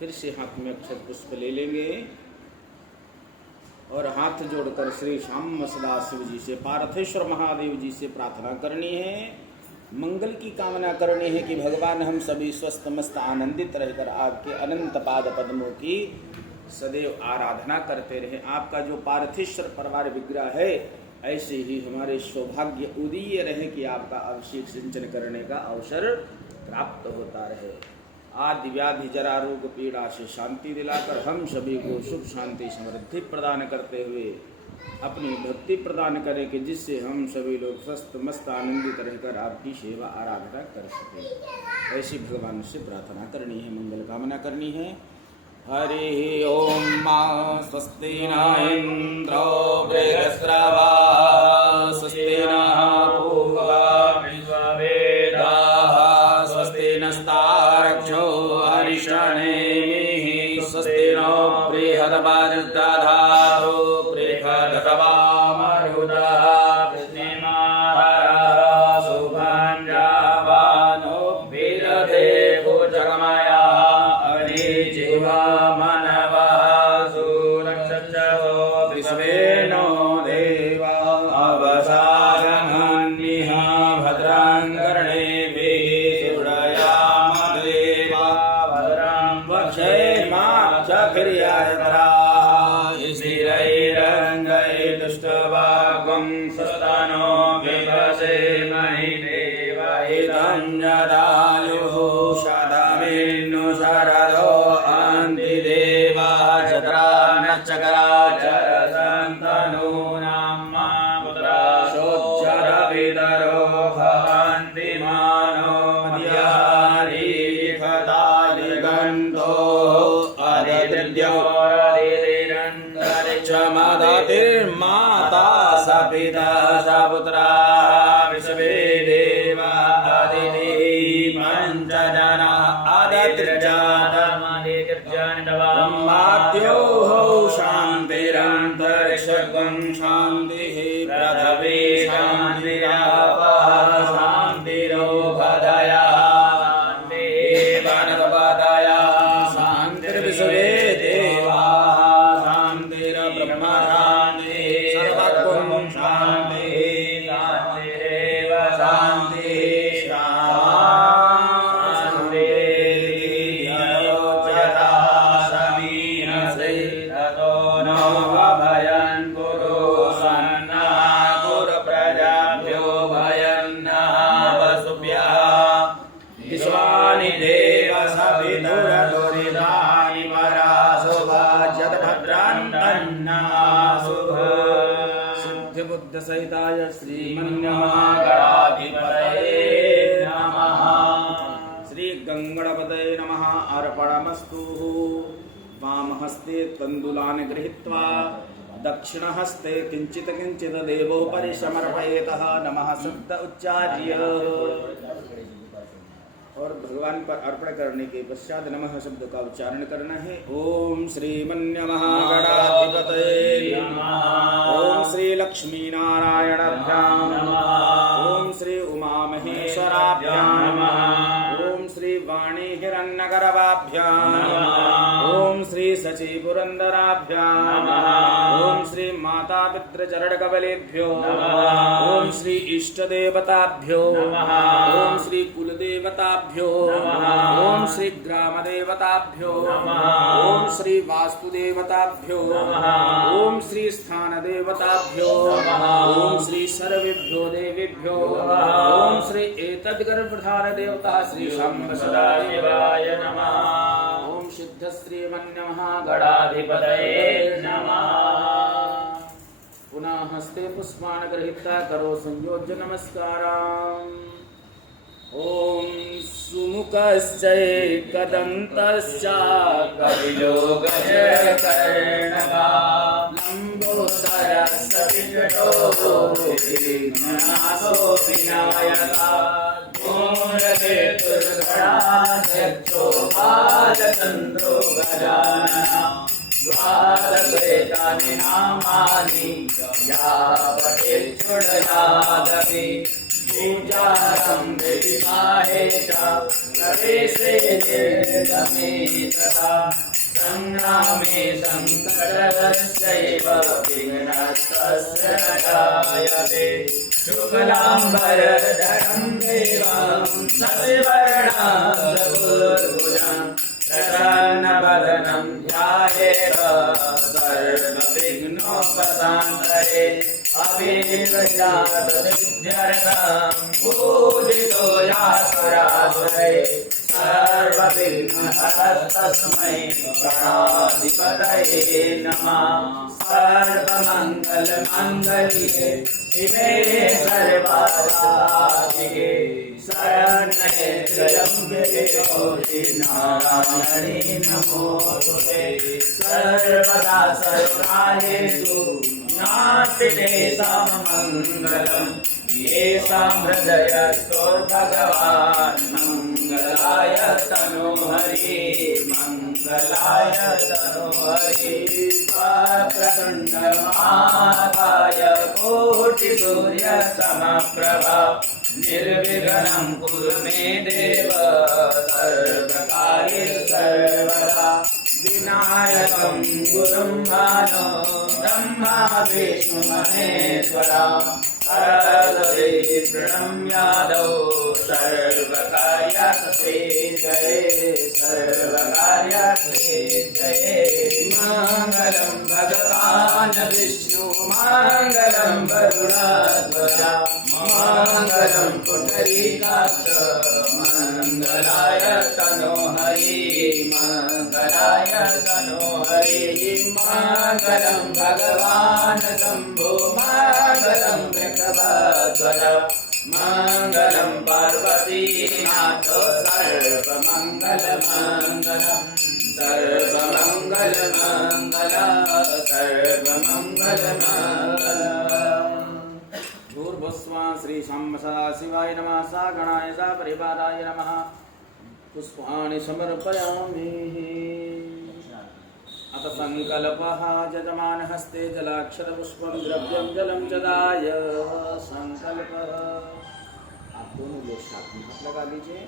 फिर से हाथ में अक्षत पुष्प ले लेंगे और हाथ जोड़कर श्री श्याम सदाशिव जी से, पार्थेश्वर महादेव जी से प्रार्थना करनी है, मंगल की कामना करनी है कि भगवान हम सभी स्वस्थ मस्त आनंदित रहकर आपके अनंत पाद पद्मों की सदैव आराधना करते रहे। आपका जो पार्थेश्वर परवार विग्रह है ऐसे ही हमारे सौभाग्य उदीय रहे कि आपका अभिषेक सिंचन करने का अवसर प्राप्त होता रहे। आदि व्याधि जरा रोग पीड़ा से शांति दिलाकर हम सभी को सुख शांति समृद्धि प्रदान करते हुए अपनी भक्ति प्रदान करें कि जिससे हम सभी लोग स्वस्थ मस्त आनंदित रहकर आपकी सेवा आराधना कर सकें। ऐसी भगवान से प्रार्थना करनी है, मंगल कामना करनी है। हरि ओम स्वस्ति न इंद्रो बृहस्रवाः स्वस्ति नः पूर्वा विश्ववेदाः स्वस्ति नस्तार्क्ष्यो अरिष्टनेमिः स्वस्ति नो बृहद्बर्धधातु बृहद्रवामरुतः कृष्णिमाहरः शुभं जावानो विरधे भुजगमया अनिजीवा मनवः सुरक्षो विश्वेनो देवा अवसादमन्निह भद्रां कर्णेभिः सुरयाम देवा भद्रां वक्षेमाक्षभिर्यजत्राः स्थिरैरङ्गैर्दुष्टवागं स्वस्तनो विभसेमहि देवहितं जदायुः शतमेनु शरदो अन्ति देवा चत्रा नक्षकरा चरसन्तनूनां मा पुत्रा शोच्चरविदरो भवन्ति मानो मद्यारीखदादिगन्तो अदिद्यो क्षमदतिर्माता स पिता स पुत्राः विश्वे देवा अदितिः पञ्चजना अदितिर्जातमदितिर्जनितवाद्योः शान्तिरन्तरिक्षगं शान्तिः पृथिवी शान्तिरापः शान्तिरोपदयः वनस्पतयः शान्तिर्विश्वे देवाः शान्तिर्ब्रह्म शान्तिः सर्वगुण शान्तिः शान्तिरेव शान्तिः शान्तिः यथा समीनसे ततो नो भयं कुरु सन्ना कुरु प्रजाभ्यो भयं न वसुभ्यः विश्वानि देव सवितुरदुरितानि पराशुभाजत भद्रान्तन्नाशुभ सिद्धिबुद्धसहिताय श्रीमन्महागणाधिपतये नमः। श्रीगङ्गणपतये नमः। अर्पणमस्तु। वामहस्ते तण्डुलान् गृहीत्वा दक्षिणहस्ते किञ्चित् किञ्चित् देवोपरि समर्पयेतः। नमः शब्द उच्चार्य और भगवान पर अर्पण करने के पश्चात नमः शब्द का उच्चारण करना है। ओम श्रीमन्महागणाधिपतये नमः। ओम श्री लक्ष्मी नारायणाभ्यां नमः। ओम श्री उमा महेश्वराभ्यां नमः। ओम श्री वाणी हिरण्यगर्भाभ्यां नमः। ओम श्री शचि पुरंदराभ्यां नमः। ओम श्री माता पितृचरणकमलेभ्यो नमः। ओम श्री इष्ट देवताभ्यो नमः। ओम श्री कुलदेवताभ्यो नमः। ओम श्री ग्राम देवताभ्यो नमः। ओम श्री वास्तु देवताभ्यो नमः। ओम श्री स्थान देवताभ्यो नमः। ओम श्री सर्वेभ्यो देवेभ्यो नमः। ओम श्री एतद्गर्भधार देवता श्री शंभ सदाशिवाय नमः। ओम सिद्ध श्रीमन्महागणाधिपतये नमः। पुनः हस्ते पुष्पाणि गृहीत्वा करो संयोज्य नमस्कारम्। ओम सुमुखश्चैकदन्तश्च कपिलो गजकर्णकः लम्बोदरस्य विकटो विघ्ननाशो विनायकः धूम्रकेतुर्गणाध्यक्षो बालचन्द्रो गजाननः द्वादशैतानि नामानि यावदेच्छुडयादपि पूजारं विविधाये च प्रवेशे निर्गमे तथा संग्रामे संकटस्यैव विघ्नस्तस्य न जायते। शुक्लाम्बरधरं देवं शशिवर्णं चतुर्भुजं प्रसन्नवदनं ध्यायेत् सर्वविघ्नोपशान्तये। अभिजातसिद्ध्यर्थं पूजितो यासुरासुरैः सर्वविघ्नहरस्तस्मै गणाधिपतये नमः। सर्वमङ्गलमाङ्गल्ये शिवे सर्वासाधिके शरण्ये त्र्यम्बके गौरी नारायणी नमोस्तुते। सर्वदा सर्वकार्येषु नास्ति सममङ्गलम् येषां हृदयस्थो भगवान् मंगलाय तनोहरि प्रचण्ड महाकाय कोटिसूर्य समप्रभा निर्विघ्नं कुरु मे देव सर्वकार्ये सर्वदा। विनायकं गुरुं भानो ब्रह्मा विष्णु महेश्वरा सरस्वती प्रणम्यादौ सर्वकार्यसिद्धये सर्वकार्यसिद्धये। मङ्गलं भगवान् विष्णु मङ्गलं गरुडध्वज मङ्गलं पुण्डरीकाक्ष मङ्गलाय तनोहरि मङ्गलाय तनोहरि। मङ्गलं भगवान् शम्भो मङ्गलं वृषभध्वज मङ्गलं पार्वतीनाथ सर्वमङ्गलमङ्गलं सर्वमङ्गलमङ्गल सर्वमङ्गलमङ्गलम्। भूर्भुस्वा श्री शाम सदाशिवाय नमः। सा गणाय सा परिवाराय नमः। पुष्पाणि समर्पयामि। अथ संकल्पः यजमानहस्ते जलाक्षरपुष्पं द्रव्यं जलं च दाय संकल्पः। आप दोनों लोग साथ में हाथ लगा लीजिए,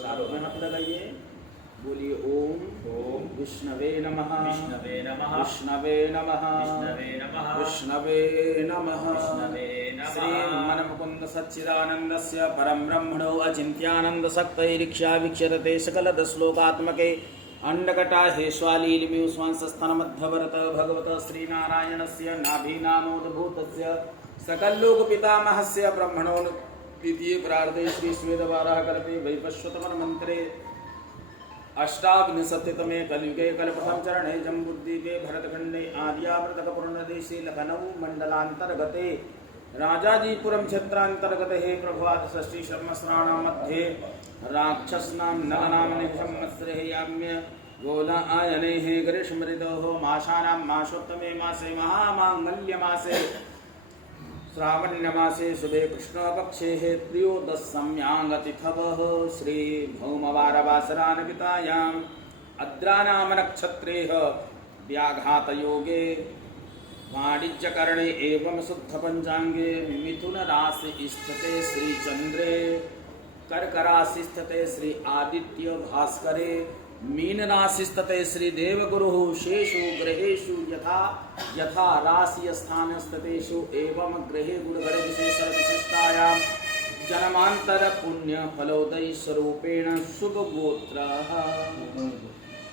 साथ में हाथ लगाइए। बोलिए ओम ओम विष्णवे नमः विष्णवे नमः विष्णवे नमः विष्णवे नमः विष्णवे नमः विष्णवे नमः। श्री मनमुकुंद सच्चिदानंदस्य परम ब्रह्मणो अचिंत्यानंद शक्तैरिक्षा विक्षरते सकल श्लोकात्मके अंडकटा हेश्वालीलिमि स्वांसस्थन मध्यवर्त भगवत श्रीनारायणस्य नाभिनामोद्भूतस्य सकल्लोक पितामहस्य ब्रह्मणो द्वितीय प्रार्थे श्री स्वेदवाराह कल्पे वैवस्वतमन्त्रे अष्टाविंशतितमे कलियुगे कल्पप्रथम चरणे जम्बुद्वीपे भरतखंडे आर्यावर्तकपूर्णदेशे लखनऊ मंडलांतर्गते राजाजीपुरम क्षेत्रांतर्गते हे प्रभात षष्ठी संवत्सराणां मध्ये राक्षसनां नलनामनि संवत्सरे याम्य गोला आयने हे ग्रीष्मऋतोः मासानां मासोत्तमे मासे महामांगल्यमासे श्रावण्यमासे शुभे कृष्णपक्षे हे त्रयोदशम्याङ्गतिथवः श्री भौमवारवासरान्वितायाम् अद्रानाम नक्षत्रेः व्याघातयोगे वाणिज्यकरणे एवं शुद्धपञ्चाङ्गे मिथुन राशि स्थिते श्री चंद्रे कर्क राशि स्थिते श्री आदित्य भास्करे मीन राशि स्थिते श्री देवगुरुः शेषु ग्रहेषु यथा यथा राशि स्थान स्थितेषु एवं ग्रहे गुणगण विशेष विशिष्टायां जन्मांतर पुण्य फलोदय स्वरूपेण शुभ गोत्रः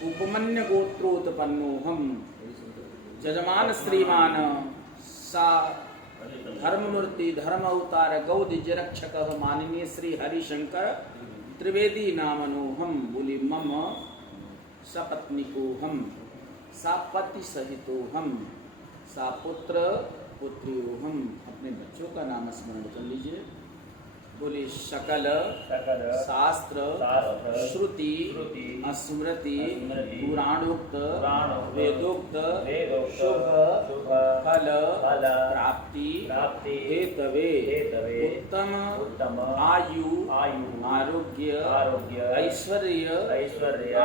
उपमन्य गोत्रोत्पन्नोऽहं जजमान श्रीमान सा धर्ममूर्ति धर्म अवतार गौदिज्य रक्षकः माननीय श्री हरिशंकर त्रिवेदी नामनोहम। बोली मम सपत्निकोहम सा पति सहितोहम सा पुत्र पुत्रियोहम। अपने बच्चों का नाम स्मरण कर लीजिए। बोली सकल शास्त्र श्रुति स्मृति पुराणोक्त वेदोक्त शुभ फल प्राप्ति हेतवे उत्तम आयु आरोग्य ऐश्वर्य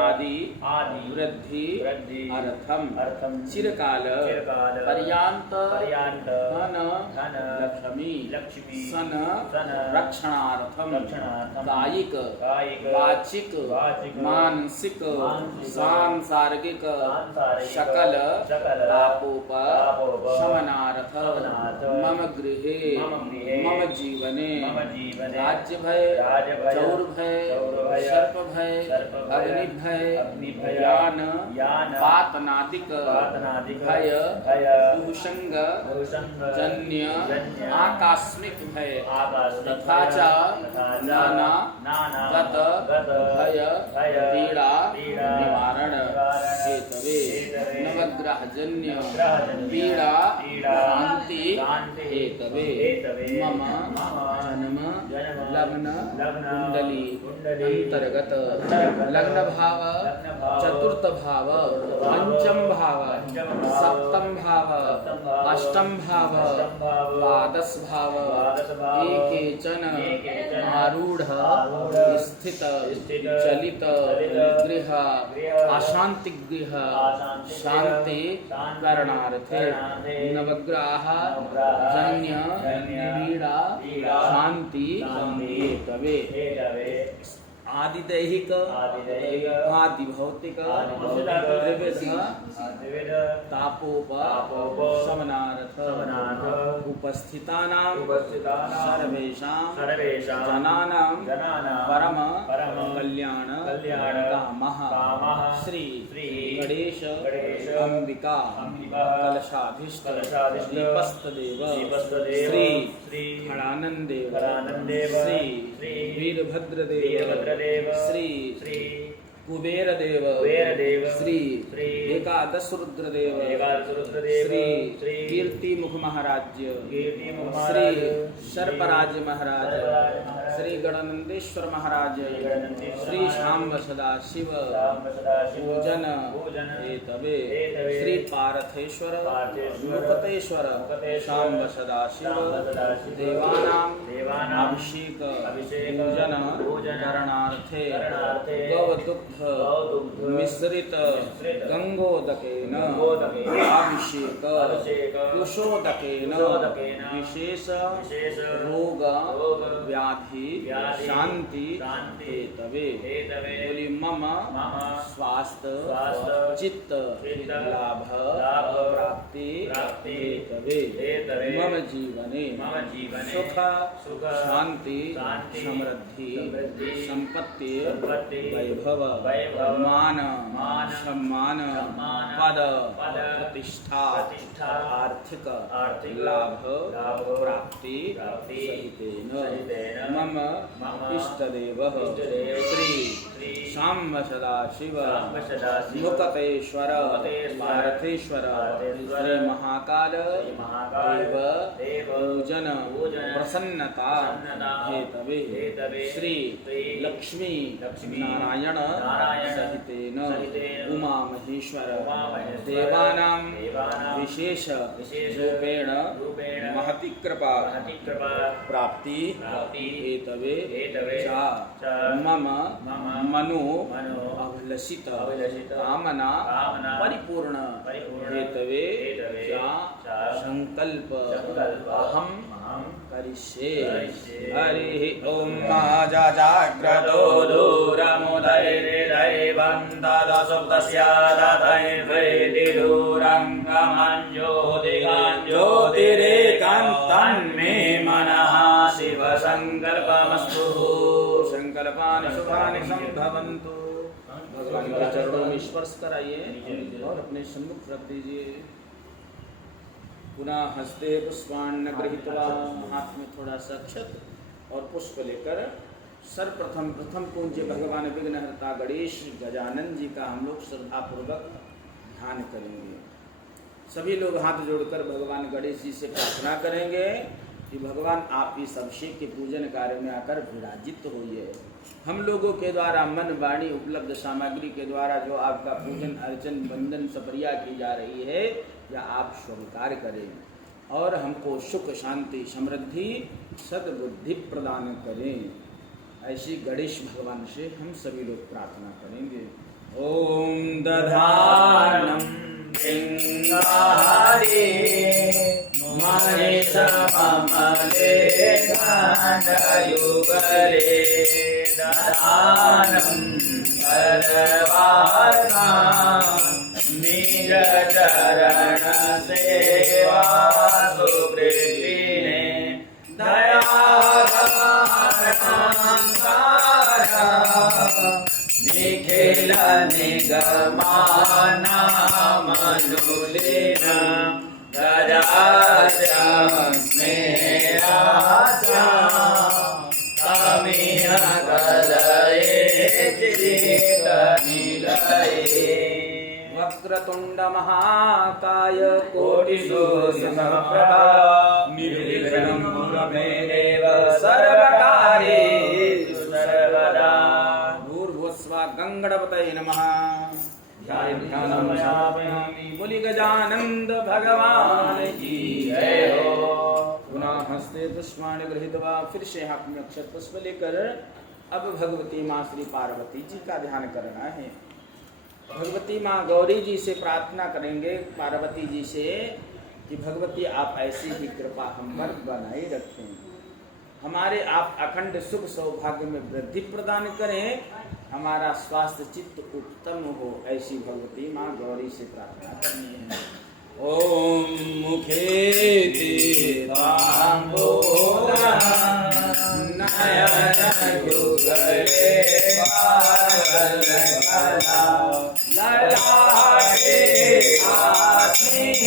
आदि वृद्धि अर्थम चिरकाल पर्यांत धन लक्ष्मी सन रक्षणार्थम कायिक वाचिक मानसिक सांसार्गिक सकल पापोप शमनार्थ मम गृहे मम जीवने राज्य भय चौर भय सर्प भय अग्नि भय यान पातनादिक भय दूषंग जन्य आकस्मिक भय तथा च नाना गत भय पीड़ा निवारण हेतवे नवग्रहजन्य पीड़ा शांति हेतवे मम जन्म लग्न कुंडली अंतर्गत लग्न भाव चतुर्थ भाव पंचम भाव सप्तम भाव अष्टम भाव द्वादश भाव एकेचन आरूढ़ स्थित चलित गृह अशांति गृह शांति करणार्थे नवग्रह जन्य पीड़ा शांति हेतवे आदिदैहिक आदि भौतिक त्रिविध तापोपशमनार्थ उपस्थितानां सर्वेषां जनानां परम कल्याण कामः श्री गणेश अंबिका कलशाधीष्ट दीपस्तदेव श्री फणानंदेव श्री वीरभद्रदेव श्री कुबेरदेव श्री एकादश रुद्रदेव श्री कीर्ति मुख महाराज श्री सर्पराज महाराज श्री गणनंदेश्वर महाराज श्री शाम्ब सदाशिव पूजन हेतवे श्री पार्थेश्वर मुक्तेश्वर शाम्ब सदाशिव देवानां अभिषेक पूजन करणार्थे गौदुग्ध मिश्रित गंगोदकेन अभिषेक कुशोदकेन विशेष रोग व्याधि शांति हेतवे बोली मम स्वास्थ्य चित्त लाभ प्राप्ति हेतवे मम जीवने सुख शांति समृद्धि संपत्ति वैभव मान सम्मान पद प्रतिष्ठा आर्थिक लाभ प्राप्ति सहितेन मम इष्टदेव श्री शाम्ब सदाशिव मुक्तेश्वर पार्थेश्वर श्री महाकाल देव पूजन प्रसन्नता हेतवे श्री लक्ष्मी नारायण सहितेन उमा महेश्वर देवानां विशेष रूपेण महती कृपा प्राप्ति हेतवे च मम मनो अभिलषित कामना परिपूर्ण हेतवे च संकल्प अहं करिष्ये हरि ओम जाग्रतो दूरमुदैर्दैवं तदसुप्तस्यादधैर्वेदि दूरं ज्योतिरेकान्तन्मे मनः शिव संकल्पमस्तु संकल्पानि शुभानि संभवन्तु। भगवान के चरणों में स्पर्श कराइए और अपने सम्मुख रख दीजिए। पुनः हस्ते पुष्पान्न गृहीत्वा हाथ में थोड़ा सा अक्षत और पुष्प लेकर सर्वप्रथम पूज्य भगवान विघ्नहर्ता गणेश गजानन जी का हम लोग श्रद्धापूर्वक ध्यान करेंगे। सभी लोग हाथ जोड़कर भगवान गणेश जी से प्रार्थना करेंगे कि भगवान आप इस अभिषेक के पूजन कार्य में आकर विराजित होइए। हम लोगों के द्वारा मन वाणी उपलब्ध सामग्री के द्वारा जो आपका पूजन अर्चन वंदन सप्रिया की जा रही है या आप स्वीकार करें और हमको सुख शांति समृद्धि सद्बुद्धि प्रदान करें। ऐसी गणेश भगवान से हम सभी लोग प्रार्थना करेंगे। ओम दधानम सिंहारे महेश ममले गंडयुगले दधानं सर्वार्थां निज चरण सेवा सुप्रीतिने दयाधारा निखिल निगमाना मनुलीना ददास्या स्नेहास्या वक्रतुंड महाकाय कोटिसूर्यसमप्रभा निर्विघ्नं कुरु मे देव सर्वकार्येषु सर्वदा। भूर्भुवस्सुवः गणपतये नमः। ध्यायामि बोली गजानंद भगवान की जय हो। पुनः हस्ते पुष्पाणि गृहीत्वा फिर से हाथ में अक्षत पुष्प लेकर अब भगवती माँ श्री पार्वती जी का ध्यान करना है। भगवती माँ गौरी जी से प्रार्थना करेंगे, पार्वती जी से, कि भगवती आप ऐसी ही कृपा हम पर बनाए रखें, हमारे आप अखंड सुख सौभाग्य में वृद्धि प्रदान करें, हमारा स्वास्थ्य चित्त उत्तम हो, ऐसी भगवती माँ गौरी से प्रार्थना करनी है। ओम मुखेति तांबूलं नयन युगले पावलकला ललाटे आस्मिनां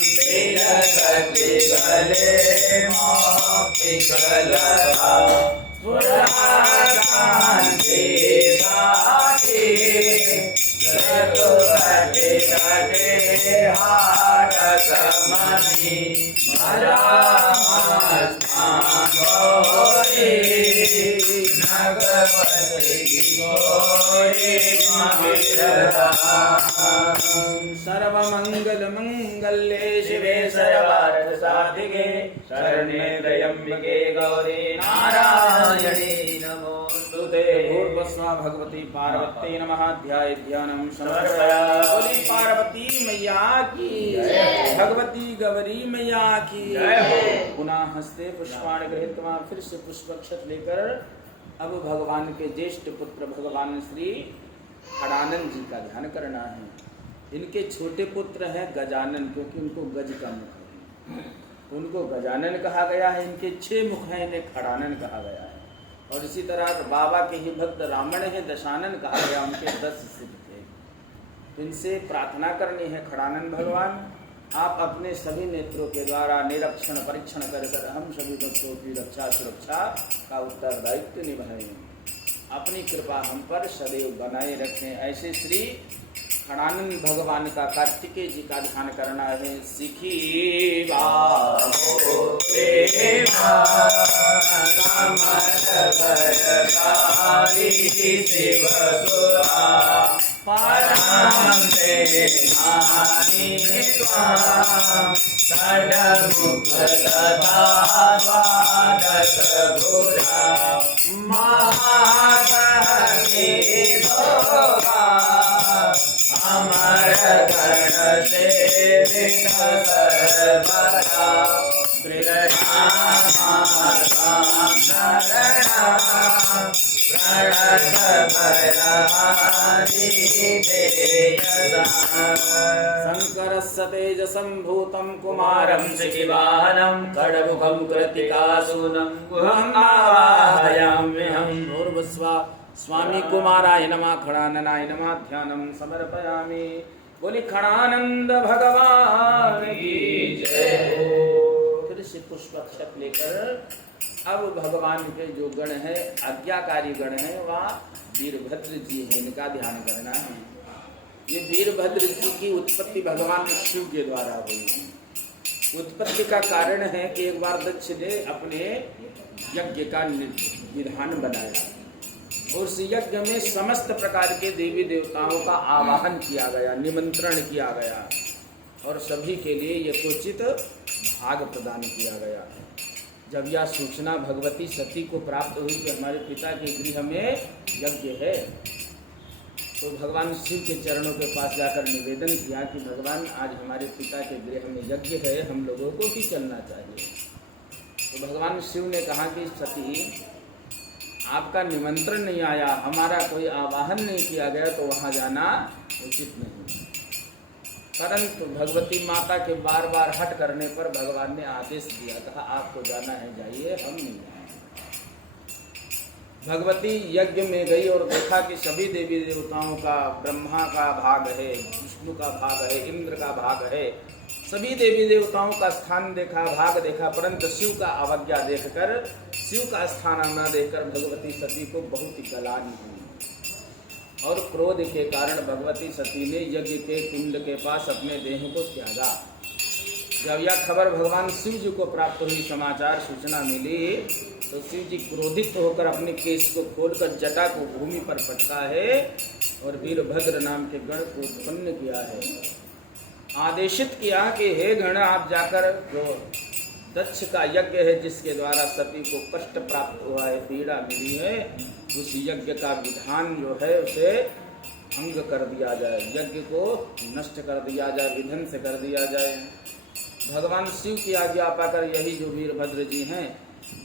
तिलकति गले मोक्षिकलता पुराकान्ते साके जगुपति कटे हारकमणि मरामस्थान गौरी नगवति गौरी महिरता। सर्वमंगल मंगल्ये शिवे सर्वार्थ साधिके शरण्ये त्र्यंबके गौरी नारायणी नमोस्तुते। भूर्भुवस्सुवः भगवती पार्वती नमः। ध्याये ध्यानं समर्पयामि। बोली पार्वती मैया की जय, भगवती गौरी मैया की जय। पुनः हस्ते पुष्पाणि गृहीत्वा फिर से पुष्पक्षत लेकर अब भगवान के ज्येष्ठ पुत्र भगवान श्री खड़ानंद जी का ध्यान करना है। इनके छोटे पुत्र हैं गजानन, क्योंकि उनको गज का मुख है, उनको गजानन कहा गया है। इनके 6 मुख हैं, इन्हें खड़ानन कहा गया है। और इसी तरह बाबा के ही भक्त रावण है, दशानन कहा गया, उनके 10 सिद्ध थे। इनसे प्रार्थना करनी है, खड़ानन भगवान आप अपने सभी नेत्रों के द्वारा निरीक्षण परीक्षण कर कर हम सभी भक्तों की रक्षा सुरक्षा का उत्तरदायित्व निभाएं, अपनी कृपा हम पर सदैव बनाए रखें। ऐसे श्री खड़ानंद भगवान का कार्तिकेय जी का ध्यान करना है। सिखी अमर गण सेवित सर्वदा शंकर सतेज संभूतम कुमारम शिवाहनं खड्गमुखं कृत्तिकासूनं गुहमावाहयाम्यहं। भूर्भुवस्सुवः स्वामी कुमाराय नमः। खड़ाननाय नमः। ध्यानं समर्पयामि। बोली खड़ानंद भगवान की जय हो। फिर से पुष्पक्षत लेकर अब भगवान के जो गण है, आज्ञाकारी गण है, वह वीरभद्र जी है, इनका ध्यान करना है। ये वीरभद्र जी की उत्पत्ति भगवान शिव के द्वारा हुई। उत्पत्ति का कारण है कि एक बार दक्ष ने अपने यज्ञ का विधान बनाया। उस यज्ञ में समस्त प्रकार के देवी देवताओं का आवाहन किया गया, निमंत्रण किया गया, और सभी के लिए यथोचित भाग प्रदान किया गया। जब यह सूचना भगवती सती को प्राप्त हुई कि हमारे पिता के गृह में यज्ञ है, तो भगवान शिव के चरणों के पास जाकर निवेदन किया कि भगवान आज हमारे पिता के गृह में यज्ञ है, हम लोगों को ही चलना चाहिए। तो भगवान शिव ने कहा कि सती, आपका निमंत्रण नहीं आया, हमारा कोई आवाहन नहीं किया गया, तो वहाँ जाना उचित नहीं। परंतु भगवती माता के बार बार हट करने पर भगवान ने आदेश दिया, कहा आपको जाना है जाइए, हम नहीं जाएंगे। भगवती यज्ञ में गई और देखा कि सभी देवी देवताओं का, ब्रह्मा का भाग है, विष्णु का भाग है, इंद्र का भाग है, सभी देवी देवताओं का स्थान देखा, भाग देखा, परंतु शिव का अवज्ञा देखकर, शिव का स्थान न देखकर भगवती सती को बहुत ही गलानी हुई। और क्रोध के कारण भगवती सती ने यज्ञ के कुंड के पास अपने देह को त्यागा। जब यह खबर भगवान शिव जी को प्राप्त हुई, समाचार सूचना मिली, तो शिव जी क्रोधित होकर अपने केश को खोलकर जटा को भूमि पर पटका है और वीरभद्र नाम के गण को उत्पन्न किया है। आदेशित किया कि हे गण, आप जाकर जो दक्ष का यज्ञ है जिसके द्वारा सती को कष्ट प्राप्त हुआ है, पीड़ा मिली है, उस यज्ञ का विधान जो है उसे भंग कर दिया जाए, यज्ञ को नष्ट कर दिया जाए, विध्वंस कर दिया जाए। भगवान शिव की आज्ञा पाकर यही जो वीरभद्र जी हैं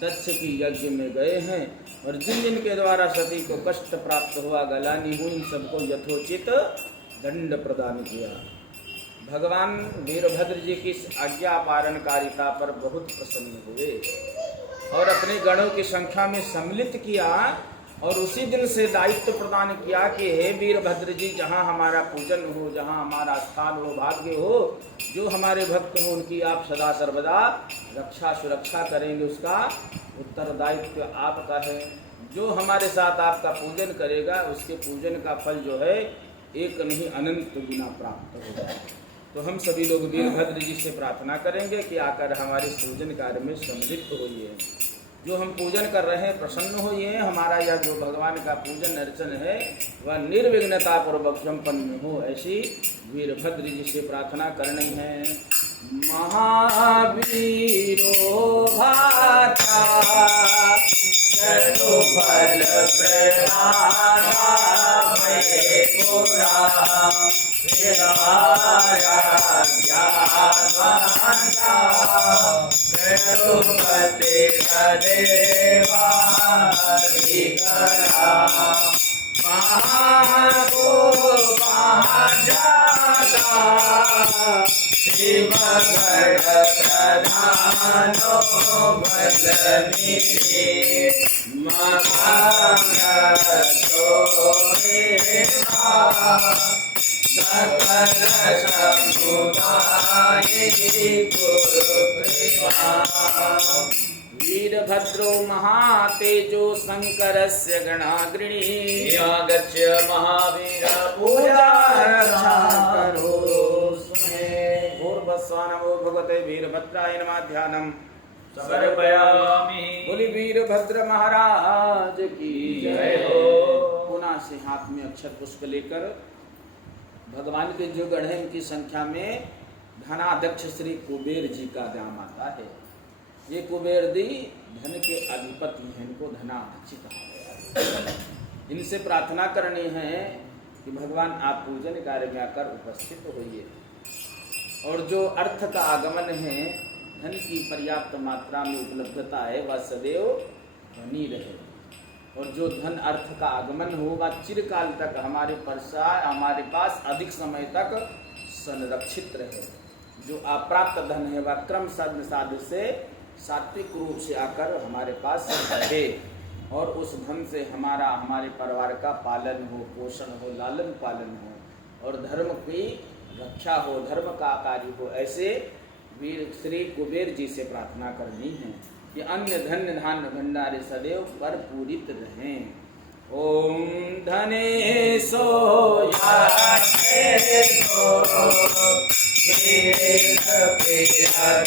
दक्ष की यज्ञ में गए हैं और जिन जिनके द्वारा सती को कष्ट प्राप्त हुआ, गलानी हुई, सबको यथोचित दंड प्रदान किया। भगवान वीरभद्र जी की इस आज्ञा पालनकारिता पर बहुत प्रसन्न हुए और अपने गणों की संख्या में सम्मिलित किया और उसी दिन से दायित्व प्रदान किया कि हे वीरभद्र जी, जहाँ हमारा पूजन हो, जहाँ हमारा स्थान हो, भाग्य हो, जो हमारे भक्त हो उनकी आप सदा सर्वदा रक्षा सुरक्षा करेंगे, उसका उत्तरदायित्व आपका है। जो हमारे साथ आपका पूजन करेगा उसके पूजन का फल जो है एक नहीं अनंत गुना प्राप्त होगा। तो हम सभी लोग वीरभद्र जी से प्रार्थना करेंगे कि आकर हमारे पूजन कार्य में सम्मिलित होइए। जो हम पूजन कर रहे हैं प्रसन्न होइए, हमारा यह जो भगवान का पूजन अर्चन है वह निर्विघ्नता पूर्वक संपन्न हो, ऐसी वीरभद्र जी से प्रार्थना करनी है। महावीरो भाता फल रघुपति देवा शिव प्रधानो बलनिधि सकल समुदाय वीरभद्रो महातेजो शंकरस्य गणाग्रणी यागच्छ महावीर पूजा रक्षा करो पूर्वस्वानमो भगवते वीरभद्राय नमः। ध्यानम् समर्पयामि। बोली वीरभद्र महाराज की जय हो। पुनः से हाथ में अक्षत पुष्प लेकर भगवान के जो गण हैं उनकी संख्या में धनाध्यक्ष श्री कुबेर जी का नाम आता है। ये कुबेर दी धन के अधिपति हैं, इनको धनाध्यक्ष कहा गया है। इनसे प्रार्थना करनी है कि भगवान आप पूजन कार्य में आकर उपस्थित होइए और जो अर्थ का आगमन है, धन की पर्याप्त मात्रा में उपलब्धता है, वह सदैव बनी रहे और जो धन अर्थ का आगमन हो वह चिरकाल तक हमारे पास अधिक समय तक संरक्षित रहे। जो अप्राप्त धन है वह क्रम साध्य से सात्विक रूप से आकर हमारे पास रहे और उस धन से हमारे परिवार का पालन हो, पोषण हो, लालन पालन हो और धर्म की रक्षा हो, धर्म का कार्य हो। ऐसे वीर श्री कुबेर जी से प्रार्थना करनी है कि अन्य धन्य धान्य भंडारे सदैव परिपूरित रहें। ओम धनेशो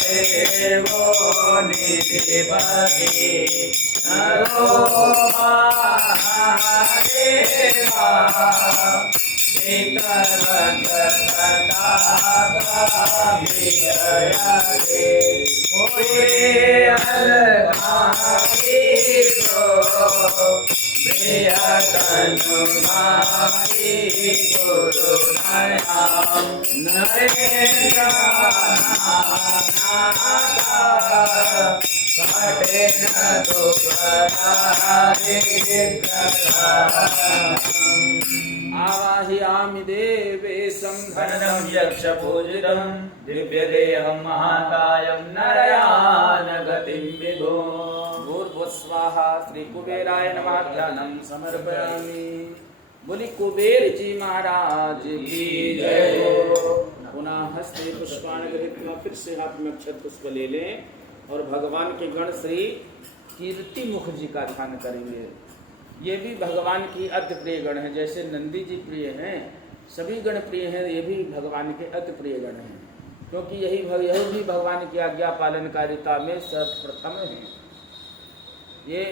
देवो निधिपति नरो महादेवा आवाहयामि देवेशं भरणं यक्ष पूजितं दिव्यदेहं महाकायं नरयान गतिं विभो। भूर्भुवस्वाहा श्री कुबेराय नमः। ध्यानं समर्पयामि। बोली कुबेर जी महाराज की जय हो। पुनः हस्ते पुष्पाणि गृहीत्वा फिर से हाथ में अक्षत पुष्प ले लें और भगवान के गण श्री कीर्ति मुख जी का ध्यान करेंगे। ये भी भगवान की अति प्रिय गण है। जैसे नंदी जी प्रिय हैं, सभी गण प्रिय हैं, ये भी भगवान के अति प्रिय गण हैं, क्योंकि यही भी भगवान की आज्ञा पालनकारिता में सर्वप्रथम है। ये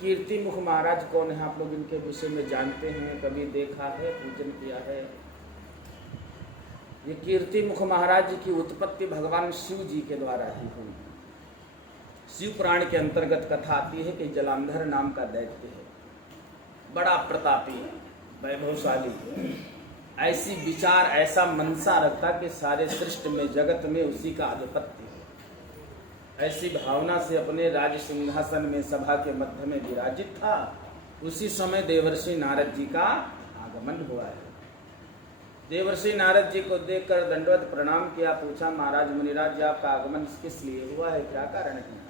कीर्ति मुख महाराज कौन है? आप लोग इनके विषय में जानते हैं, कभी देखा है, पूजन किया है? ये कीर्ति मुख महाराज जी की उत्पत्ति भगवान शिव जी के द्वारा ही हुई। शिव पुराण के अंतर्गत कथा आती है कि जलांधर नाम का दैत्य है, बड़ा प्रतापी, वैभवशाली, ऐसी विचार, ऐसा मनसा रखता कि सारे सृष्टि में, जगत में उसी का आधिपत्य है। ऐसी भावना से अपने राज सिंहासन में सभा के मध्य में विराजित था। उसी समय देवर्षि नारद जी का आगमन हुआ है। देवर्षि नारद जी को देखकर दंडवत प्रणाम किया, पूछा, महाराज मुनिराज जी आपका आगमन किस लिए हुआ है, क्या कारण है?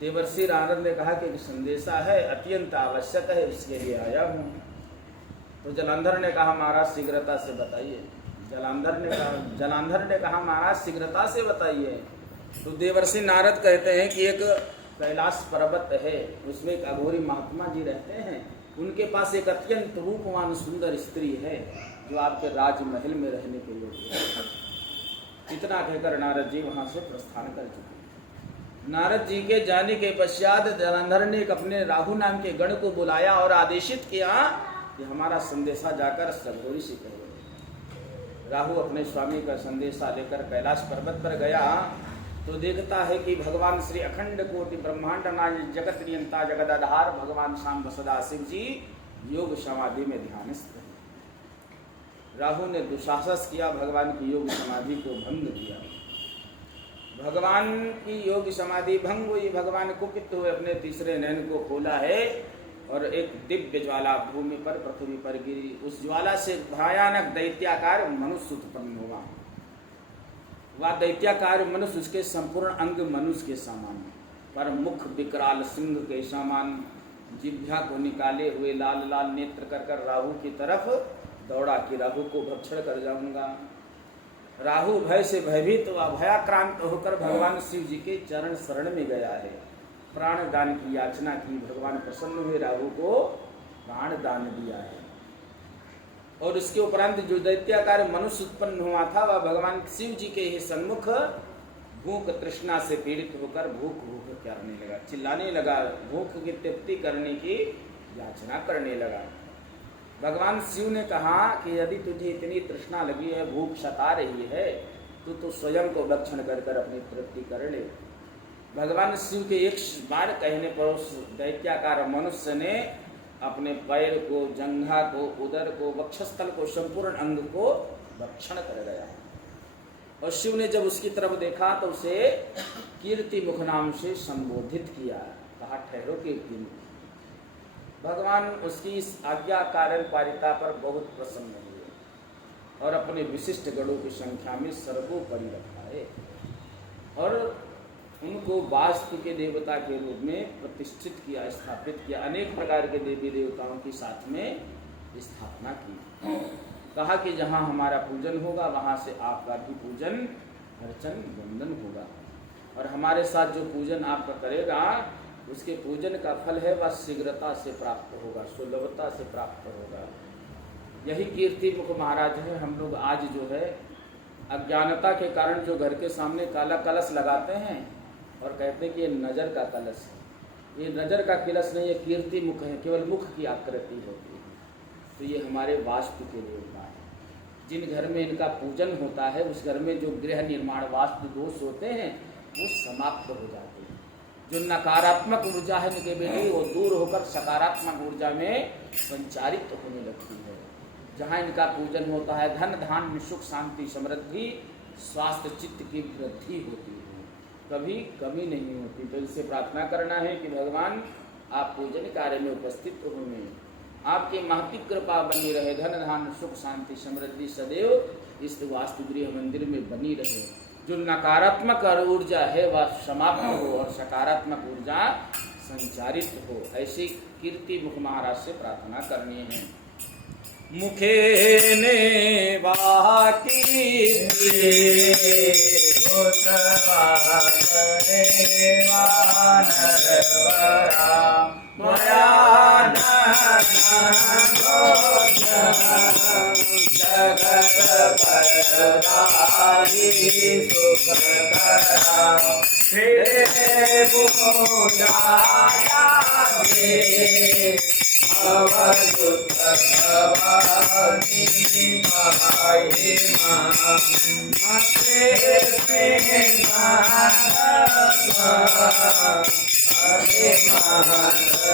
देवर्षि नारद ने कहा कि एक संदेशा है, अत्यंत आवश्यक है, इसके लिए आया हूँ। तो जलांधर ने कहा, महाराज शीघ्रता से बताइए। जलांधर ने कहा महाराज शीघ्रता से बताइए। तो देवर्षि नारद कहते हैं कि एक कैलाश पर्वत है, उसमें एक अघोरी महात्मा जी रहते हैं, उनके पास एक अत्यंत रूपवान सुंदर स्त्री है जो आपके राजमहल में रहने के योग्य है। इतना कहकर नारद जी वहां से प्रस्थान कर चुके। नारद जी के जाने के पश्चात जलांधर ने एक अपने राहु नाम के गण को बुलाया और आदेशित किया कि हमारा संदेशा जाकर सघोरी से कहो। राहु अपने स्वामी का संदेशा लेकर कैलाश पर्वत पर गया तो देखता है कि भगवान श्री अखंड कोटि ब्रह्मांड नायक जगत नियंता जगदाधार भगवान शाम सदा शिव जी योग समाधि में ध्यानस्थ है। राहु ने दुशासन किया, भगवान की योग समाधि को भंग किया। भगवान की योग समाधि भंग हुई, भगवान कुपित हुए, अपने तीसरे नयन को खोला है और एक दिव्य ज्वाला भूमि पर, पृथ्वी पर गिरी। उस ज्वाला से भयानक दैत्याकार मनुष्य उत्पन्न हुआ। वह दैत्याकार मनुष्य, उसके संपूर्ण अंग मनुष्य के समान, पर मुख विकराल सिंह के समान, जिह्वा को निकाले हुए लाल लाल नेत्र कर राहु की तरफ दौड़ा कि राहु को भक्षण कर जाऊंगा। राहु भय से भयभीत व भयाक्रांत होकर भगवान शिव जी के चरण शरण में गया है। प्राण दान की याचना की, भगवान प्रसन्न हुए, राहु को प्राण दान दिया है। और उसके उपरांत जो दैत्याकार मनुष्य उत्पन्न हुआ था वह भगवान शिव जी के ही सन्मुख भूख तृष्णा से पीड़ित होकर भूख करने लगा, चिल्लाने लगा, भूख की तृप्ति करने की याचना करने लगा। भगवान शिव ने कहा कि यदि तुझे इतनी तृष्णा लगी है, भूख सता रही है, तो स्वयं को भक्षण कर अपनी तृप्ति कर ले। भगवान शिव के एक बार कहने पर उस दैत्याकार मनुष्य ने अपने पैर को, जंघा को, उदर को, वक्षस्थल को, संपूर्ण अंग को भक्षण कर गया। और शिव ने जब उसकी तरफ देखा तो उसे कीर्ति मुख नाम से संबोधित किया, कहा, ठहरो कीर्ति मुख। भगवान उसकी इस आज्ञा कारण पारिता पर बहुत प्रसन्न हुए और अपने विशिष्ट गणों की संख्या में सर्वोपरि रखा है और उनको वास्तु के देवता के रूप में प्रतिष्ठित किया, स्थापित किया। अनेक प्रकार के देवी देवताओं की साथ में स्थापना की। कहा कि जहाँ हमारा पूजन होगा वहाँ से आपका भी पूजन अर्चन वंदन होगा और हमारे साथ जो पूजन आपका करेगा उसके पूजन का फल है वह शीघ्रता से प्राप्त होगा, सुलभता से प्राप्त होगा। यही कीर्ति मुख महाराज है। हम लोग आज जो है अज्ञानता के कारण जो घर के सामने काला कलश लगाते हैं और कहते हैं कि ये नज़र का कलश है, ये नज़र का कलश नहीं, ये कीर्ति मुख है, केवल मुख की आकृति होती है। तो ये हमारे वास्तु के देवता है। जिन घर में इनका पूजन होता है उस घर में जो गृह निर्माण वास्तु दोष होते हैं वो समाप्त हो जाते हैं। जो नकारात्मक ऊर्जा है इनके बेटे वो दूर होकर सकारात्मक ऊर्जा में संचारित होने लगती है। जहाँ इनका पूजन होता है धन धान्य सुख शांति समृद्धि स्वास्थ्य चित्त की वृद्धि होती है, कभी कमी नहीं होती। तो इनसे प्रार्थना करना है कि भगवान आप पूजन कार्य में उपस्थित होने, आपकी महती कृपा बनी रहे, धन धान्य सुख शांति समृद्धि सदैव इस वास्तु गृह मंदिर में बनी रहे। जो नकारात्मक ऊर्जा है वह समाप्त हो और सकारात्मक ऊर्जा संचारित हो, ऐसी कीर्ति मुख महाराज से प्रार्थना करनी है। मुखे ने बाकी माया जगत परदारी सुखकरा हे पूजाया दे भवदुत भवानी महिमा मते हरे महत्वपूर्णं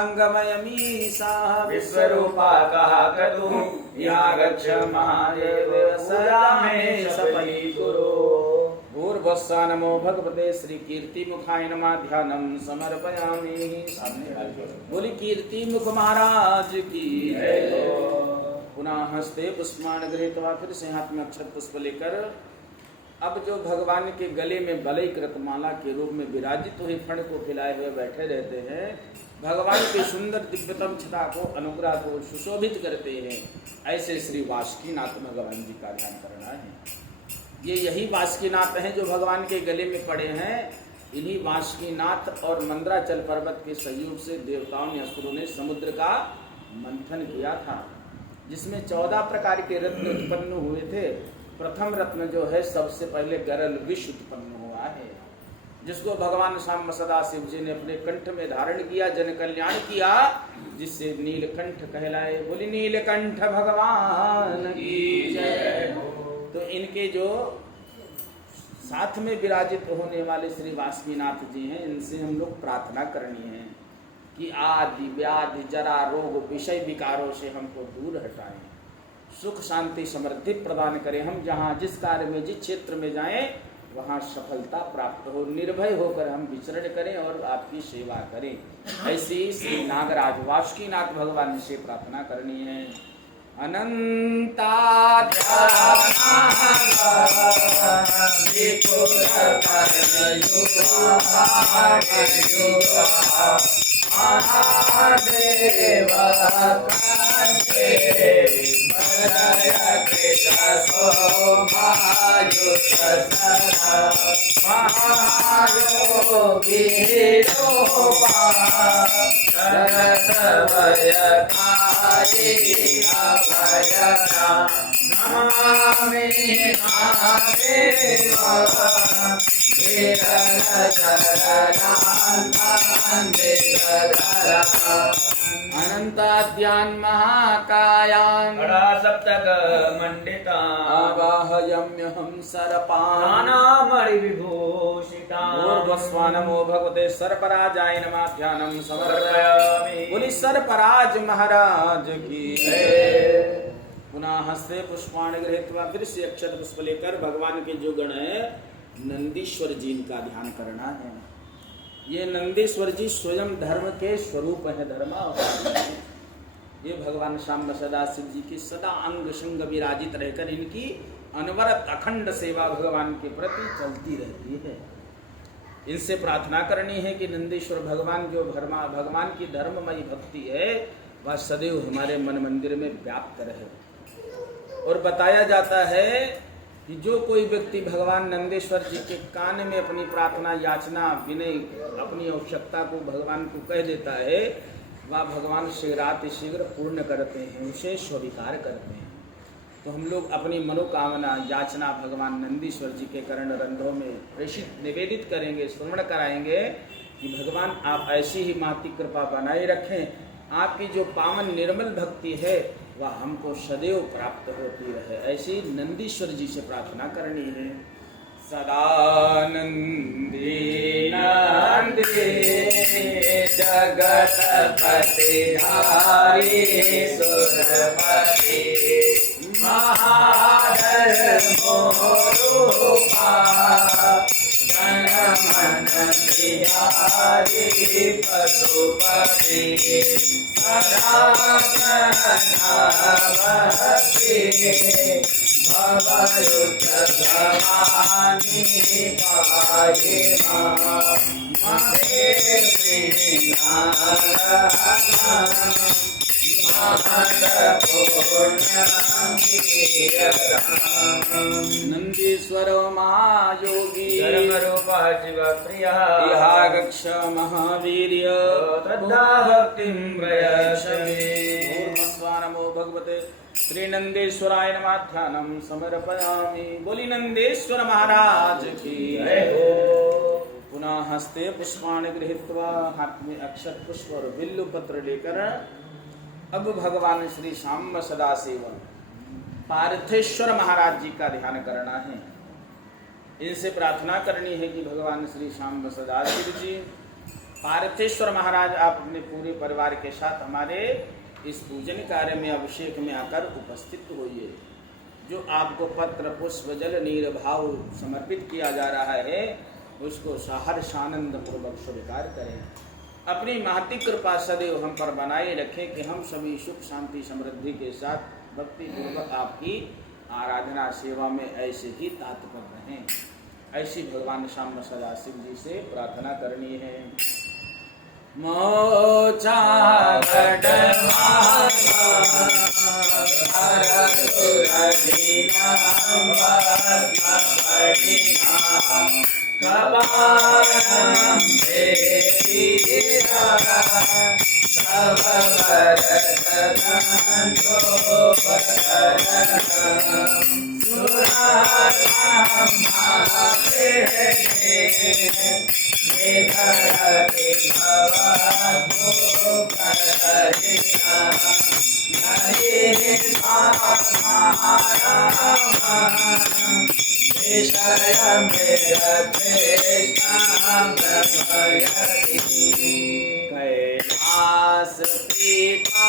सर्वांगमयमीशा विश्वरूपा कहा क्रतु या गच्छ महादेव सदा मे सपै गुरु भूर्भुवस्सुः नमो भगवते श्री कीर्ति मुखाय नमः ध्यानं समर्पयामि। बोली कीर्ति मुख महाराज की जय। पुनः हस्ते पुष्पाण गृहीत्वा फिर से हाथ में अक्षत पुष्प लेकर अब जो भगवान के गले में बलयकृत माला के रूप में विराजित हुए फण को फैलाए हुए बैठे रहते हैं, भगवान के सुंदर दिव्यतम छटा को अनुग्रह को सुशोभित करते हैं, ऐसे श्री वासुकीनाथ भगवान जी का ध्यान करना है। ये यही वासुकीनाथ हैं जो भगवान के गले में पड़े हैं। इन्हीं वासुकीनाथ और मंदराचल पर्वत के सहयोग से देवताओं ने असुरों ने समुद्र का मंथन किया था, जिसमें 14 प्रकार के रत्न उत्पन्न हुए थे। प्रथम रत्न जो है सबसे पहले गरल विष उत्पन्न हुआ है, जिसको भगवान शाम सदा शिव जी ने अपने कंठ में धारण किया, जन कल्याण किया, जिससे नीलकंठ कहलाए। बोली नीलकंठ भगवान की जय। तो इनके जो साथ में विराजित होने वाले श्री वासुकीनाथ जी हैं, इनसे हम लोग प्रार्थना करनी है कि आदि व्याधि जरा रोग विषय विकारों से हमको दूर हटाएं, सुख शांति समृद्धि प्रदान करें। हम जहाँ जिस कार्य में जिस क्षेत्र में जाएं वहाँ सफलता प्राप्त हो, निर्भय होकर हम विचरण करें और आपकी सेवा करें। ऐसी श्री नागराज वासुकीनाथ भगवान से प्रार्थना करनी है। अनंता अनंताद्यान महाकायान सप्तक मंडिता आवाहयम्यहं सर्पान् नानामणिविभूषितान् नमो भगवते सर्पराजाय नमः ध्यानं समर्पयामि। बोली सर्पराज महाराज की जय। पुनः हस्ते पुष्पाणि गृहीत्वा फिर से अक्षत पुष्प लेकर भगवान के जो गण है नंदीश्वर जी का ध्यान करना है। ये नंदीश्वर जी स्वयं धर्म के स्वरूप है, धर्मावतार। ये भगवान श्याम सदा शिव जी की सदा अंग संग विराजित रहकर इनकी अनवरत अखंड सेवा भगवान के प्रति चलती रहती है। इनसे प्रार्थना करनी है कि नंदीश्वर भगवान जो भगवान की धर्ममयी भक्ति है वह सदैव हमारे मन मंदिर में व्याप्त रहे। और बताया जाता है कि जो कोई व्यक्ति भगवान नंदेश्वर जी के कान में अपनी प्रार्थना याचना विनय अपनी आवश्यकता को भगवान को कह देता है, वह भगवान शीघ्र पूर्ण करते हैं, उसे स्वीकार करते हैं। तो हम लोग अपनी मनोकामना याचना भगवान नंदीश्वर जी के कर्ण रंध्रों में प्रेषित निवेदित करेंगे, स्मरण कराएंगे कि भगवान आप ऐसी ही महती कृपा बनाए रखें, आपकी जो पावन निर्मल भक्ति है वह हमको सदैव प्राप्त होती रहे। ऐसी नंदीश्वर जी से प्रार्थना करनी है। सदानंदी नंदी जगतपति धारी सुरपति महाधर मोरूपा जनमन बिहारी पशुपति सदा सदा भक्ति भवयुत भवानी पाहि मां नंदीश्वर महायोगी धर्म रूप शिव प्रिय इहागक्ष महावीर्य श्रद्धा भक्तिं प्रयच्छति नमो भगवते श्री नंदेश्वराय नमः ध्यानं समर्पयामि। बोली नंदेश्वर महाराज की जय हो। पुनः हस्ते पुष्पाणि गृहीत्वा हाथ में अक्षत पुष्प और बिल्व पत्र लेकर अब भगवान श्री श्याम सदाशिव पार्थेश्वर महाराज जी का ध्यान करना है। इनसे प्रार्थना करनी है कि भगवान श्री श्याम सदाशिव जी पार्थेश्वर महाराज आप अपने पूरे परिवार के साथ हमारे इस पूजन कार्य में अभिषेक में आकर उपस्थित होइए। जो आपको पत्र पुष्प जल नीर भाव समर्पित किया जा रहा है उसको सहर्ष आनंद पूर्वक स्वीकार करें। अपनी महती कृपा सदैव हम पर बनाए रखें कि हम सभी सुख शांति समृद्धि के साथ भक्ति पूर्वक आपकी आराधना सेवा में ऐसे ही तात्पर रहें। ऐसी भगवान श्याम सदाशिव जी से प्रार्थना करनी है। मोचा कैलास पीठा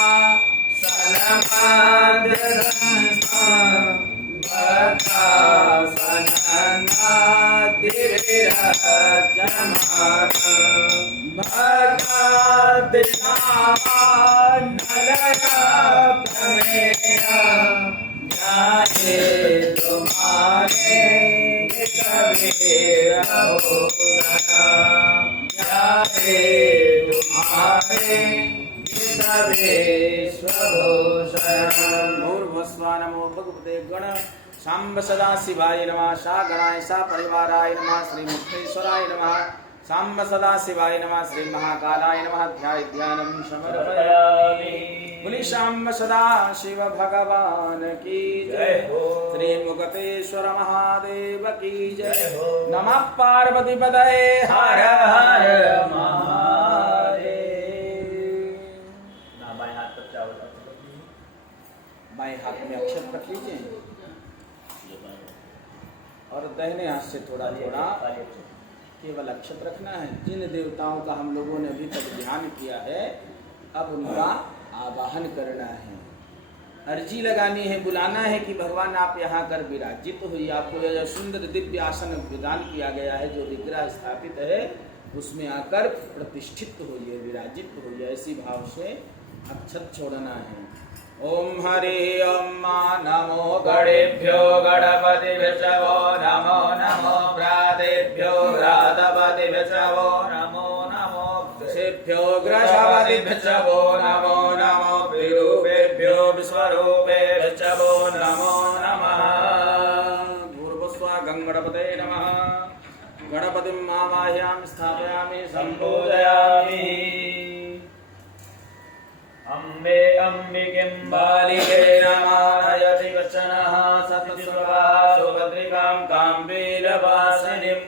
नमो भगवते गण सांब सदाशिवाय नमः। सा गणाय सा परिवाराय नमः। श्री मुक्तेश्वराय नमः। सांब सदाशिवाय नमः। श्री महाकालाय नमः। ध्याय ध्यानं समर्पयामि। बोली सांब सदाशिव भगवान की जय हो। श्री मुक्तेश्वर महादेव की जय हो। नमः पार्वती पतये हर हर महादेव। बाएं हाथ में अक्षत रख लीजिए और दाहिने हाथ से थोड़ा थोड़ा केवल अक्षत रखना है। जिन देवताओं का हम लोगों ने अभी तक ध्यान किया है अब उनका आवाहन करना है, अर्जी लगानी है, बुलाना है कि भगवान आप यहाँ कर विराजित हुई। आपको यह सुंदर दिव्य आसन विधान किया गया है जो विग्रह स्थापित है उसमें आकर प्रतिष्ठित होइए, विराजित होइए। ऐसी भाव से अक्षत छोड़ना है। ओम हरि ओम नमो गणेभ्यो गणपतिभ्यो नमो नमो व्रातेभ्यो व्रातपतिभ्यो नमो नमो ग्रसेभ्यो ग्रसपतिभ्यो नमो नमो विरूपेभ्यो विश्वरूपेभ्यो नमो नमः। भूर्भुवस्सुवः गणपतये नमः। गणपतिम् आवाहयामि स्थापयामि सम्पूजयामि। अम्बे अम्बिकिं बालिके नमानयति वचनः सतस्वरा सुभद्रिकां काम्बीरवासिनीं।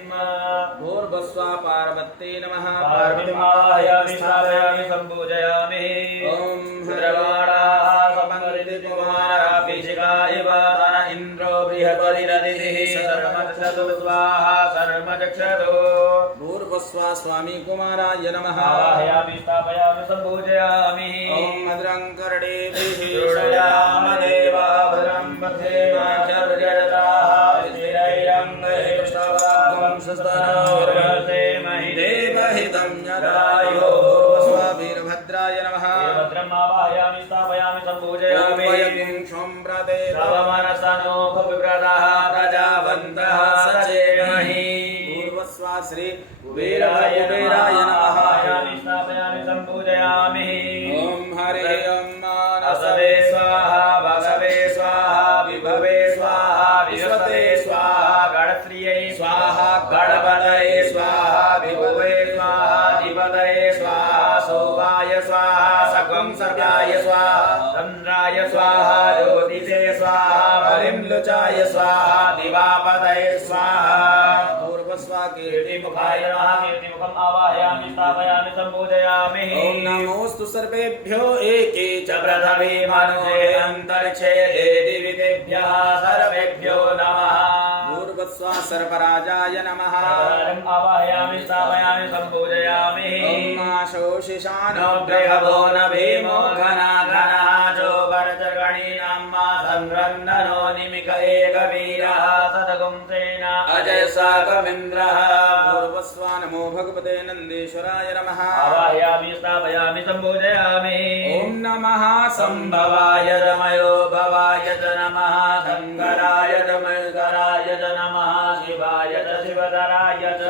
भूर्भुवस्सुवः पार्वत्यै नमः। पार्वतीमायामि स्थापयामि सम्पूजयामि। ॐ सर्वाणाः समन्वितकुमाराभिषेका इव तन इन्द्रो बृहस्पतिरदितिः सर्वमक्षतु स्वाहा सर्वमक्षतु। भूर्भुवस्सुवः स्वामी कुमाराय नमः। आवाहयामि स्थापयामि सम्पूजयामि। मद्रङ्कर्णेभिः शृणुयाम देवा भद्रं पथेमाक्षर्जरताः स्थिरैरङ्गैस्तवागं सस्तनोर्वसेमहि देवहितं यदायो। भूर्भुवस्सुवः नमः। भद्रम् आवाहयामि स्थापयामि सम्पूजयामि। सम्प्रते तव मनसनो भविव्रतः प्रजावन्तः सचेमहि। भूर्भुवस्सुवः श्री कुबेराय नमः। स्वाहा ज्योतिषे स्वाहा बलिं लुचाय स्वाहा दिवापतये स्वाहा पूर्वस्वा कीर्तिमुखाय नमः कीर्तिमुखम् आवाहयामि स्थापयामि सम्पूजयामि ओम नमोस्तु सर्वेभ्यो एके च प्रथमे मनुजे अन्तरिक्षे दिवि तेभ्यः सर्वेभ्यो नमः पूर्वस्वा सर्पराजाय नमः सर्वं आवाहयामि स्थापयामि सम्पूजयामि ओम आशोषिशानो बृहभो न भीमो घना घनाजो वरचगणीनाम्मा संरन्ननो निमिष एकवीरः सतगुं सेना अजय साकमिन्द्रः पूर्वस्वा नमो भगवते नंदीश्वराय नमः आवाहयामि स्थापयामि सम्पूजयामि ओम नमः संभवाय रमयो भवाय च नमः शङ्कराय च मङ्गलाय च नमः शिवाय च शिवधराय च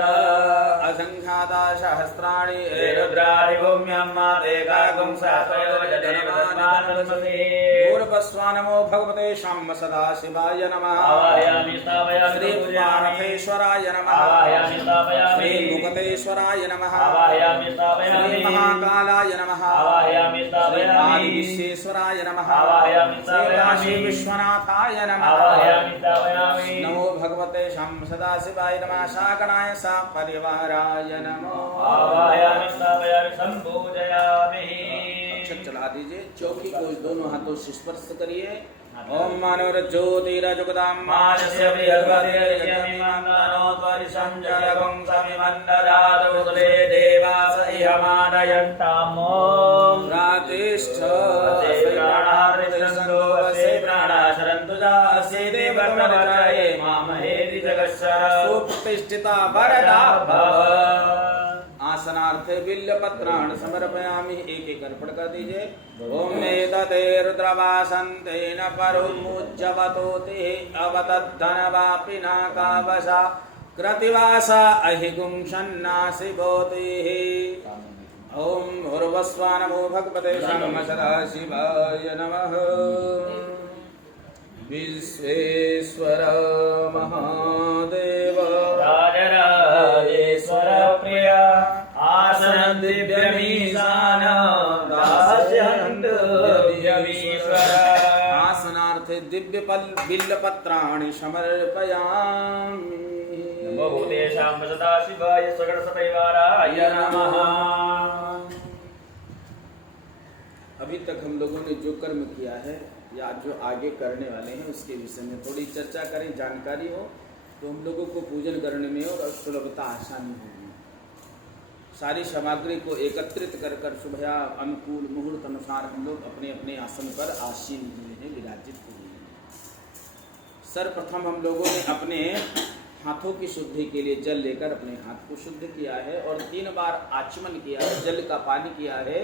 असंख्याता सहस्राणि रुद्राणि भूम्यां देकागुं सात्वयो जदेवस्मान्वसति पूर्वस्वा नमो भगवते शाम सदा शिवाय नमः आवाहयामि स्थापयामि श्री पार्थेश्वराय नमः आवाहयामि स्थापयामि श्री मुक्तेश्वराय नमः आवाहयामि स्थापयामि श्री महाकालाय नमः आवाहयामि स्थापयामि आदिविश्वेश्वराय नमः आवाहयामि श्री स्थापयामि काशी विश्वनाथाय नमः आवाहयामि स्थापयामि नमो भगवते शाम सदा शिवाय नमः शाकनाय सा परिवाराय नमो आवाहयामि स्थापयामि सम्पूजयामि अक्षत चला दीजिए चौकी को इस दोनों हाथों से स्पर्श करिए ओम मानवरज्योतिरजुगदां मानस्य बृहस्पतिर्यमिमन्दनोत्वरिसञ्जयगुं समिमन्ददातुदले देवास इहमानयन्तामो रातिष्ठ प्राणार्रिसन्तो वसे प्राणाशरन्तु जासि देवतमवरये मामहेति जगत्सर सुप्रतिष्ठिता वरदा भव आसनार्थे बिल्वपत्राण समर्पयामि एक एक अर्पण कर दीजिए ओम एतते रुद्रवासन्तेन परुमुज्जवतोति अवतद्धनवापिना कावसा कृतिवासा अहिगुं सन्नासिभूतिः ओम उर्वस्वा नमो भगवते शं सदाशिवाय नमः विश्वेश्वर महादेव राजराजेश्वर प्रिय आसन दिव्यमीशान दास्यन्त दिव्यमीश्वर आसनार्थे दिव्य बिल्वपत्राणि समर्पयामि नमो भूतेषां सदाशिवाय सकलसपरिवाराय नमः। अभी तक हम लोगों ने जो कर्म किया है या जो आगे करने वाले हैं उसके विषय में थोड़ी चर्चा करें, जानकारी हो तो हम लोगों को पूजन करने में और सुलभता आसानी होगी। सारी सामग्री को एकत्रित कर कर सुबह अनुकूल मुहूर्त अनुसार हम लोग अपने अपने आसन पर आसीन हुए हैं, विराजित हुए हैं। सर्वप्रथम हम लोगों ने अपने हाथों की शुद्धि के लिए जल लेकर अपने हाथ को शुद्ध किया है और 3 बार आचमन किया है, जल का पानी किया है